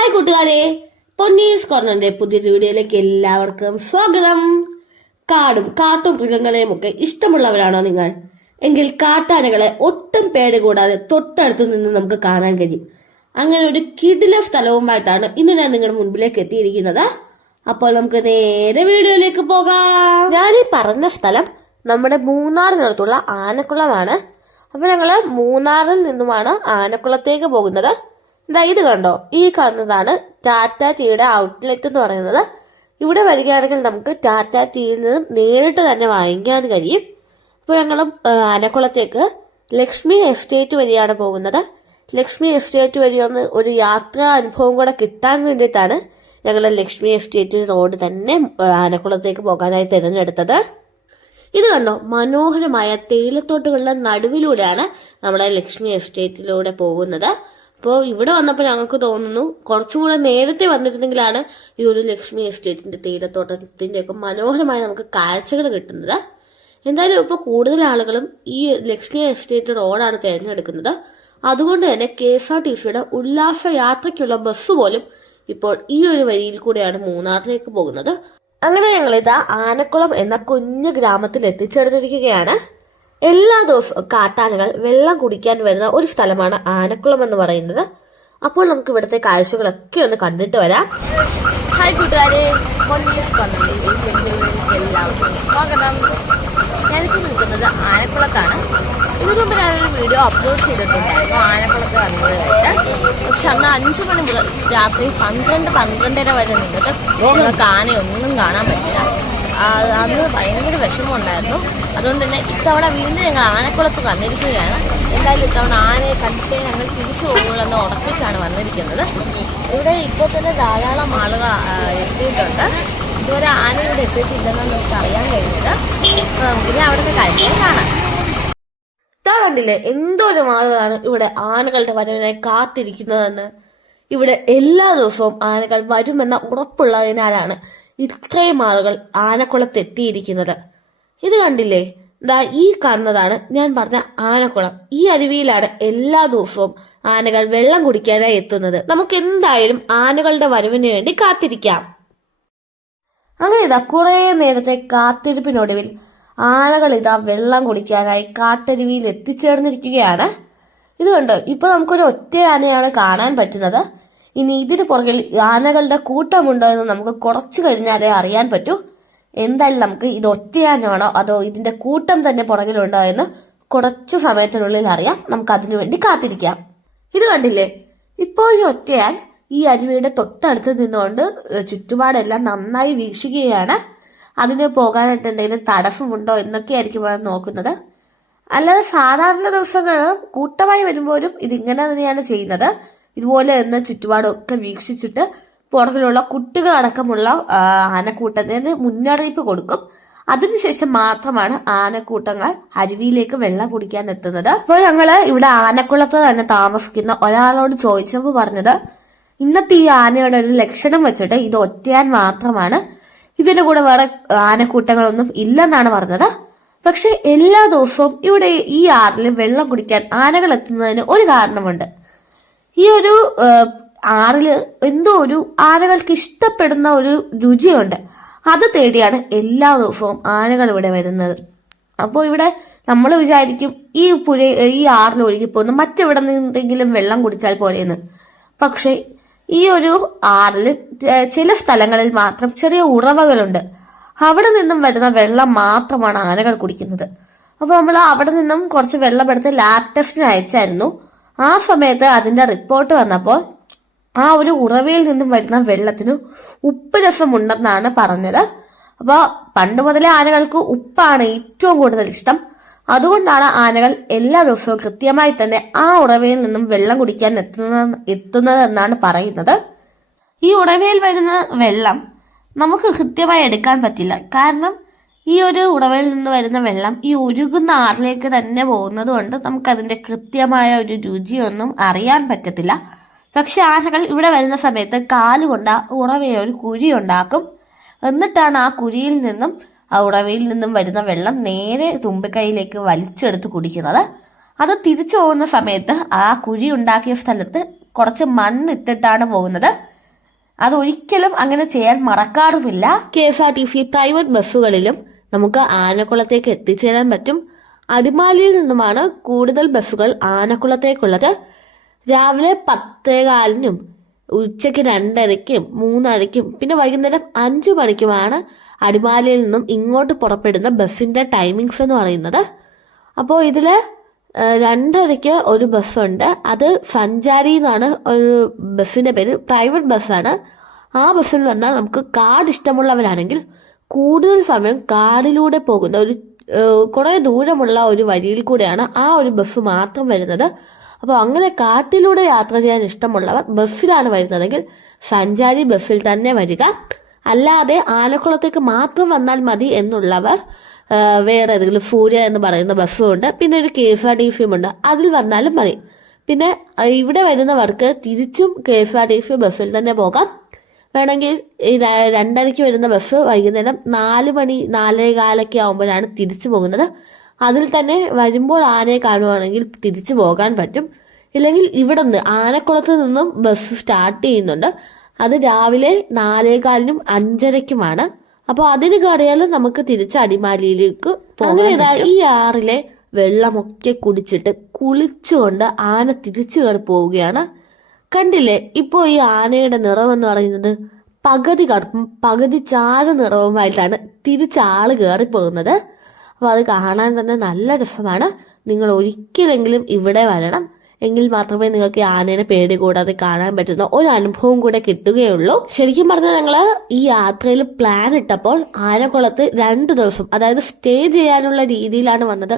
Hi കൂട്ടുകാരെ. പൊന്നീസ് കോർണറിന്റെ പുതിയൊരു വീഡിയോയിലേക്ക് എല്ലാവർക്കും സ്വാഗതം. കാടും കാട്ടും മൃഗങ്ങളെയും ഒക്കെ ഇഷ്ടമുള്ളവരാണോ നിങ്ങൾ? എങ്കിൽ കാട്ടാനകളെ ഒട്ടും പേടി കൂടാതെ തൊട്ടടുത്തു നിന്ന് നമുക്ക് കാണാൻ കഴിയും. അങ്ങനെ ഒരു കിടില സ്ഥലവുമായിട്ടാണ് ഇന്ന് ഞാൻ നിങ്ങളുടെ മുൻപിലേക്ക് എത്തിയിരിക്കുന്നത്. അപ്പോൾ നമുക്ക് നേരെ വീഡിയോയിലേക്ക് പോകാം. ഞാൻ ഈ പറഞ്ഞ സ്ഥലം നമ്മുടെ മൂന്നാറിനടുത്തുള്ള ആനക്കുളമാണ്. അപ്പൊ ഞങ്ങൾ മൂന്നാറിൽ നിന്നുമാണ് ആനക്കുളത്തേക്ക് പോകുന്നത്. ഇത് കണ്ടോ? ഈ കാണുന്നതാണ് ടാറ്റ ടീയുടെ ഔട്ട്ലെറ്റ് എന്ന് പറയുന്നത്. ഇവിടെ വരികയാണെങ്കിൽ നമുക്ക് ടാറ്റ ടീയിൽ നിന്നും നേരിട്ട് തന്നെ വാങ്ങിക്കാൻ കഴിയും. അപ്പോൾ ഞങ്ങൾ ആനക്കുളത്തേക്ക് ലക്ഷ്മി എസ്റ്റേറ്റ് വഴിയാണ് പോകുന്നത്. ലക്ഷ്മി എസ്റ്റേറ്റ് വഴി ഒന്ന് ഒരു യാത്രാ അനുഭവം കൂടെ കിട്ടാൻ വേണ്ടിയിട്ടാണ് ഞങ്ങൾ ലക്ഷ്മി എസ്റ്റേറ്റ് റോഡ് തന്നെ ആനക്കുളത്തേക്ക് പോകാനായി തിരഞ്ഞെടുത്തത്. ഇത് കണ്ടോ? മനോഹരമായ തേയിലത്തോട്ടുകളുടെ നടുവിലൂടെയാണ് നമ്മളെ ലക്ഷ്മി എസ്റ്റേറ്റിലൂടെ പോകുന്നത്. അപ്പോൾ ഇവിടെ വന്നപ്പോൾ ഞങ്ങൾക്ക് തോന്നുന്നു കുറച്ചും കൂടെ നേരത്തെ വന്നിരുന്നെങ്കിലാണ് ഈ ഒരു ലക്ഷ്മി എസ്റ്റേറ്റിന്റെ തീരത്തോട്ടത്തിന്റെ ഒക്കെ മനോഹരമായി നമുക്ക് കാഴ്ചകൾ കിട്ടുന്നത്. എന്തായാലും ഇപ്പോൾ കൂടുതൽ ആളുകളും ഈ ലക്ഷ്മി എസ്റ്റേറ്റ് റോഡാണ് തിരഞ്ഞെടുക്കുന്നത്. അതുകൊണ്ട് തന്നെ കെ എസ് ആർ ടി സിയുടെ ഉല്ലാസ യാത്രയ്ക്കുള്ള ബസ് പോലും ഇപ്പോൾ ഈ ഒരു വരിയിൽ കൂടെയാണ് മൂന്നാറിലേക്ക് പോകുന്നത്. അങ്ങനെ ഞങ്ങൾ ഇതാ ആനക്കുളം എന്ന കുഞ്ഞു ഗ്രാമത്തിൽ എത്തിച്ചേർന്നിരിക്കുകയാണ്. എല്ലാ ദിവസവും കാട്ടാനകൾ വെള്ളം കുടിക്കാൻ വരുന്ന ഒരു സ്ഥലമാണ് ആനക്കുളം എന്ന് പറയുന്നത്. അപ്പോൾ നമുക്ക് ഇവിടുത്തെ കാഴ്ചകളൊക്കെ ഒന്ന് കണ്ടിട്ട് വരാം. ഹായ് കൂട്ടുകാരെ. എല്ലാവർക്കും ഞാനിപ്പോൾ നിൽക്കുന്നത് ആനക്കുളത്താണ്. ഇതിനു മുമ്പ് ഞാനൊരു വീഡിയോ അപ്ലോഡ് ചെയ്തിട്ടുണ്ടായിരുന്നു ആനക്കുളത്ത് വന്നതായിട്ട്. പക്ഷെ അന്ന് അഞ്ചു മണി മുതൽ രാത്രി പന്ത്രണ്ട് പന്ത്രണ്ടര വരെ നിന്നിട്ട് നിങ്ങൾക്ക് ആനയൊന്നും കാണാൻ പറ്റില്ല. അന്ന് ഭയങ്കര വിഷമമുണ്ടായിരുന്നു. അതുകൊണ്ട് തന്നെ ഇത്തവണ വീണ്ടും ഞങ്ങൾ ആനക്കുളത്ത് വന്നിരിക്കുകയാണ്. എന്തായാലും ഇത്തവണ ആനയെ കണ്ടിട്ടേ ഞങ്ങൾ തിരിച്ചു പോകുള്ളൂ ഉറപ്പിച്ചാണ് വന്നിരിക്കുന്നത്. ഇവിടെ ഇപ്പോൾ തന്നെ ധാരാളം ആളുകൾ എത്തിയിട്ടുണ്ട്. ഇതുവരെ ആന ഇവിടെ എത്തിയിട്ടില്ലെന്നാണ് നമുക്ക് അറിയാൻ കഴിഞ്ഞത് നമുക്കിനി അവിടുത്തെ കാഴ്ചകൾ കാണാം. കണ്ടില്ലേ എന്തോരം ആളുകളാണ് ഇവിടെ ആനകളുടെ വരവിനായി കാത്തിരിക്കുന്നതെന്ന്. ഇവിടെ എല്ലാ ദിവസവും ആനകൾ വരുമെന്ന ഉറപ്പുള്ളതിനാലാണ് ഇത്രയും ആളുകൾ ആനക്കുളത്ത് എത്തിയിരിക്കുന്നത്. ഇത് കണ്ടില്ലേ? ദാ ഈ കാണുന്നതാണ് ഞാൻ പറഞ്ഞ ആനക്കുളം. ഈ അരുവിയിലാണ് എല്ലാ ദിവസവും ആനകൾ വെള്ളം കുടിക്കാനായി എത്തുന്നത്. നമുക്ക് എന്തായാലും ആനകളുടെ വരവിന് വേണ്ടി കാത്തിരിക്കാം. അങ്ങനെ ഇതാ കുറേ നേരത്തെ കാത്തിരിപ്പിനൊടുവിൽ ആനകൾ ഇതാ വെള്ളം കുടിക്കാനായി കാട്ടരുവിയിൽ എത്തിച്ചേർന്നിരിക്കുകയാണ്. ഇത് കണ്ടോ? ഇപ്പൊ നമുക്കൊരു ഒറ്റ ആനയാണ് കാണാൻ പറ്റുന്നത്. ഇനി ഇതിന് പുറകിൽ ആനകളുടെ കൂട്ടമുണ്ടോ എന്ന് നമുക്ക് കുറച്ചു കഴിഞ്ഞാലേ അറിയാൻ പറ്റൂ. എന്തായാലും നമുക്ക് ഇത് ഒറ്റയാനാണോ അതോ ഇതിന്റെ കൂട്ടം തന്നെ പുറകിലുണ്ടോ എന്ന് കുറച്ചു സമയത്തിനുള്ളിൽ അറിയാം. നമുക്ക് അതിനു വേണ്ടി കാത്തിരിക്കാം. ഇത് കണ്ടില്ലേ? ഇപ്പോൾ ഈ ഒറ്റയാൻ ഈ അരുവിയുടെ തൊട്ടടുത്ത് നിന്നുകൊണ്ട് ചുറ്റുപാടെല്ലാം നന്നായി വീക്ഷിക്കുകയാണ്. അതിന് പോകാനായിട്ട് എന്തെങ്കിലും തടസ്സമുണ്ടോ എന്നൊക്കെയായിരിക്കും അത് നോക്കുന്നത്. അല്ലാതെ സാധാരണ ദിവസങ്ങളിൽ കൂട്ടമായി വരുമ്പോഴും ഇതിങ്ങനെ തന്നെയാണ് ചെയ്യുന്നത്. ഇതുപോലെ തന്നെ ചുറ്റുപാടൊക്കെ വീക്ഷിച്ചിട്ട് പുറകിലുള്ള കുട്ടികളടക്കമുള്ള ആനക്കൂട്ടത്തിന് മുന്നറിയിപ്പ് കൊടുക്കും. അതിനുശേഷം മാത്രമാണ് ആനക്കൂട്ടങ്ങൾ അരുവിയിലേക്ക് വെള്ളം കുടിക്കാൻ എത്തുന്നത്. അപ്പോൾ ഞങ്ങൾ ഇവിടെ ആനക്കുളത്ത് തന്നെ താമസിക്കുന്ന ഒരാളോട് ചോദിച്ചപ്പോൾ പറഞ്ഞത് ഇന്നത്തെ ഈ ആനയുടെ ഒരു ലക്ഷണം വെച്ചിട്ട് ഇത് ഒറ്റയാൻ മാത്രമാണ്. ഇതിന്റെ കൂടെ വേറെ ആനക്കൂട്ടങ്ങളൊന്നും ഇല്ലെന്നാണ് പറഞ്ഞത്. പക്ഷെ എല്ലാ ദിവസവും ഇവിടെ ഈ ആറിൽ വെള്ളം കുടിക്കാൻ ആനകൾ എത്തുന്നതിന് ഒരു കാരണമുണ്ട്. ഈ ഒരു ആറിൽ എന്തോ ഒരു ആനകൾക്ക് ഇഷ്ടപ്പെടുന്ന ഒരു രുചിയുണ്ട്. അത് തേടിയാണ് എല്ലാ ദിവസവും ആനകൾ ഇവിടെ വരുന്നത്. അപ്പോൾ ഇവിടെ നമ്മൾ വിചാരിക്കും ഈ പുഴ ഈ ആറിൽ ഒഴുകിപ്പോകുന്ന മറ്റെവിടെ നിന്നെങ്കിലും വെള്ളം കുടിച്ചാൽ പോരെയെന്ന് പക്ഷേ ഈ ഒരു ആറിൽ ചില സ്ഥലങ്ങളിൽ മാത്രം ചെറിയ ഉറവകളുണ്ട്. അവിടെ നിന്നും വരുന്ന വെള്ളം മാത്രമാണ് ആനകൾ കുടിക്കുന്നത്. അപ്പോൾ നമ്മൾ അവിടെ നിന്നും കുറച്ച് വെള്ളം എടുത്ത് ലാബ് ടെസ്റ്റിന് അയച്ചായിരുന്നു. ആ സമയത്ത് അതിന്റെ റിപ്പോർട്ട് വന്നപ്പോൾ ആ ഒരു ഉറവയിൽ നിന്നും വരുന്ന വെള്ളത്തിന് ഉപ്പ് രസമുണ്ടെന്നാണ് പറഞ്ഞത്. അപ്പോൾ പണ്ട് മുതലേ ആനകൾക്ക് ഉപ്പാണ് ഏറ്റവും കൂടുതൽ ഇഷ്ടം. അതുകൊണ്ടാണ് ആനകൾ എല്ലാ ദിവസവും കൃത്യമായി തന്നെ ആ ഉറവയിൽ നിന്നും വെള്ളം കുടിക്കാൻ എത്തുന്ന എത്തുന്നതെന്നാണ് പറയുന്നത്. ഈ ഉറവയിൽ വരുന്ന വെള്ളം നമുക്ക് കൃത്യമായി എടുക്കാൻ പറ്റില്ല. കാരണം ഈ ഒരു ഉറവയിൽ നിന്ന് വരുന്ന വെള്ളം ഈ ഒഴുകുന്ന ആറിലേക്ക് തന്നെ പോകുന്നത് കൊണ്ട് നമുക്കതിന്റെ കൃത്യമായ ഒരു രുചിയൊന്നും അറിയാൻ പറ്റത്തില്ല. പക്ഷെ ആശകൾ ഇവിടെ വരുന്ന സമയത്ത് കാലുകൊണ്ട് ഉറവയിൽ ഒരു കുഴി ഉണ്ടാക്കും. എന്നിട്ടാണ് ആ കുഴിയിൽ നിന്നും ആ ഉറവയിൽ നിന്നും വരുന്ന വെള്ളം നേരെ തുമ്പിക്കൈയിലേക്ക് വലിച്ചെടുത്ത് കുടിക്കുന്നത്. അത് തിരിച്ചു പോകുന്ന സമയത്ത് ആ കുഴി ഉണ്ടാക്കിയ സ്ഥലത്ത് കുറച്ച് മണ്ണിട്ടിട്ടാണ് പോകുന്നത്. അതൊരിക്കലും അങ്ങനെ ചെയ്യാൻ മറക്കാറുമില്ല. K S R T C private ബസ്സുകളിലും നമുക്ക് ആനക്കുളത്തേക്ക് എത്തിച്ചേരാൻ പറ്റും. അടിമാലിയിൽ നിന്നുമാണ് കൂടുതൽ ബസ്സുകൾ ആനക്കുളത്തേക്കുള്ളത്. രാവിലെ പത്തേകാലിനും ഉച്ചയ്ക്ക് രണ്ടരയ്ക്കും മൂന്നരയ്ക്കും പിന്നെ വൈകുന്നേരം അഞ്ചു മണിക്കുമാണ് അടിമാലിയിൽ നിന്നും ഇങ്ങോട്ട് പുറപ്പെടുന്ന ബസ്സിന്റെ ടൈമിങ്സ് എന്ന് പറയുന്നത്. അപ്പോൾ ഇതിൽ രണ്ടരയ്ക്ക് ഒരു ബസ്സുണ്ട്. അത് സഞ്ചാരി എന്നാണ് ഒരു ബസ്സിന്റെ പേര് പ്രൈവറ്റ് ബസ്സാണ്. ആ ബസ്സിൽ വന്നാൽ നമുക്ക് കാർഡ് ഇഷ്ടമുള്ളവരാണെങ്കിൽ കൂടുതൽ സമയം കാടിലൂടെ പോകുന്ന ഒരു കുറേ ദൂരമുള്ള ഒരു വരിയിൽ കൂടെയാണ് ആ ഒരു ബസ് മാത്രം വരുന്നത്. അപ്പോൾ അങ്ങനെ കാട്ടിലൂടെ യാത്ര ചെയ്യാൻ ഇഷ്ടമുള്ളവർ ബസ്സിലാണ് വരുന്നതെങ്കിൽ സഞ്ചാരി ബസ്സിൽ തന്നെ വരിക. അല്ലാതെ ആലക്കുളത്തേക്ക് മാത്രം വന്നാൽ മതി എന്നുള്ളവർ വേറെ ഏതെങ്കിലും സൂര്യ എന്ന് പറയുന്ന ബസ്സും ഉണ്ട് പിന്നെ ഒരു കെ എസ് ആർ ടി സിയും ഉണ്ട് അതിൽ വന്നാലും മതി. പിന്നെ ഇവിടെ വരുന്നവർക്ക് തിരിച്ചും K S R T C ബസ്സിൽ തന്നെ പോകാം. വേണമെങ്കിൽ രണ്ടരയ്ക്ക് വരുന്ന ബസ് വൈകുന്നേരം നാല് മണി നാലേ കാലൊക്കെ ആകുമ്പോഴാണ് തിരിച്ചു പോകുന്നത്. അതിൽ തന്നെ വരുമ്പോൾ ആനയെ കാണുവാണെങ്കിൽ തിരിച്ചു പോകാൻ പറ്റും. ഇല്ലെങ്കിൽ ഇവിടെ നിന്ന് ആനക്കുളത്ത് നിന്നും ബസ് സ്റ്റാർട്ട് ചെയ്യുന്നുണ്ട്. അത് രാവിലെ നാലേകാലിനും അഞ്ചരയ്ക്കുമാണ്. അപ്പോൾ അതിന് കടയാൽ നമുക്ക് തിരിച്ച് അടിമാലിയിലേക്ക് പോകാൻ പറ്റും. ഈ ആറിലെ വെള്ളമൊക്കെ കുടിച്ചിട്ട് കുളിച്ചുകൊണ്ട് ആന തിരിച്ചു കയറി പോവുകയാണ്. കണ്ടില്ലേ? ഇപ്പോൾ ഈ ആനയുടെ നിറം എന്ന് പറയുന്നത് പകുതി കറുപ്പും പകുതി ചാര നിറവുമായിട്ടാണ് തിരിച്ച് ആൾ കയറി പോകുന്നത് അപ്പോൾ അത് കാണാൻ തന്നെ നല്ല രസമാണ്. നിങ്ങൾ ഒരിക്കലെങ്കിലും ഇവിടെ വരണം. എങ്കിൽ മാത്രമേ നിങ്ങൾക്ക് ആനേനെ പേടി കൂടാതെ കാണാൻ പറ്റുന്ന ഒരു അനുഭവം കൂടെ കിട്ടുകയുള്ളൂ. ശരിക്കും പറഞ്ഞാൽ ഞങ്ങൾ ഈ യാത്രയിൽ പ്ലാൻ ഇട്ടപ്പോൾ ആനക്കുളത്ത് രണ്ട് ദിവസം അതായത് സ്റ്റേ ചെയ്യാനുള്ള രീതിയിലാണ് വന്നത്.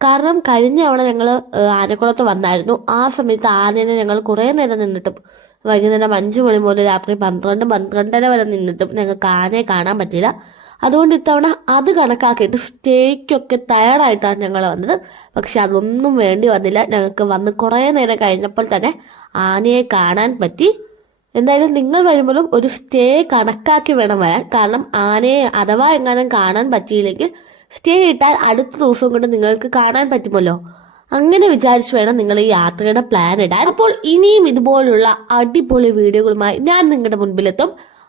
കാരണം കഴിഞ്ഞ തവണ ഞങ്ങൾ ആനക്കുളത്ത് വന്നായിരുന്നു. ആ സമയത്ത് ആനേനെ ഞങ്ങൾ കുറേ നേരം നിന്നിട്ടും വൈകുന്നേരം അഞ്ചു മണി മുതൽ രാത്രി പന്ത്രണ്ട് പന്ത്രണ്ടര വരെ നിന്നിട്ടും ഞങ്ങൾക്ക് ആനയെ കാണാൻ പറ്റില്ല അതുകൊണ്ട് ഇത്തവണ അത് കണക്കാക്കിയിട്ട് സ്റ്റേക്കൊക്കെ തയ്യാറായിട്ടാണ് ഞങ്ങൾ വന്നത്. പക്ഷെ അതൊന്നും വേണ്ടി വന്നില്ല. ഞങ്ങൾക്ക് വന്ന് കുറേ നേരം കഴിഞ്ഞപ്പോൾ തന്നെ ആനയെ കാണാൻ പറ്റി. എന്തായാലും നിങ്ങൾ വരുമ്പോഴും ഒരു സ്റ്റേ കണക്കാക്കി വേണം വരാൻ. കാരണം ആനയെ അഥവാ എങ്ങാനും കാണാൻ പറ്റിയില്ലെങ്കിൽ സ്റ്റേ ഇട്ടാൽ അടുത്ത ദിവസം കൊണ്ട് നിങ്ങൾക്ക് കാണാൻ പറ്റുമല്ലോ. അങ്ങനെ വിചാരിച്ചു വേണം നിങ്ങൾ ഈ യാത്രയുടെ പ്ലാൻ ഇടാൻ. അപ്പോൾ ഇനിയും ഇതുപോലുള്ള അടിപൊളി വീഡിയോകളുമായി ഞാൻ നിങ്ങളുടെ മുൻപിലെത്തും.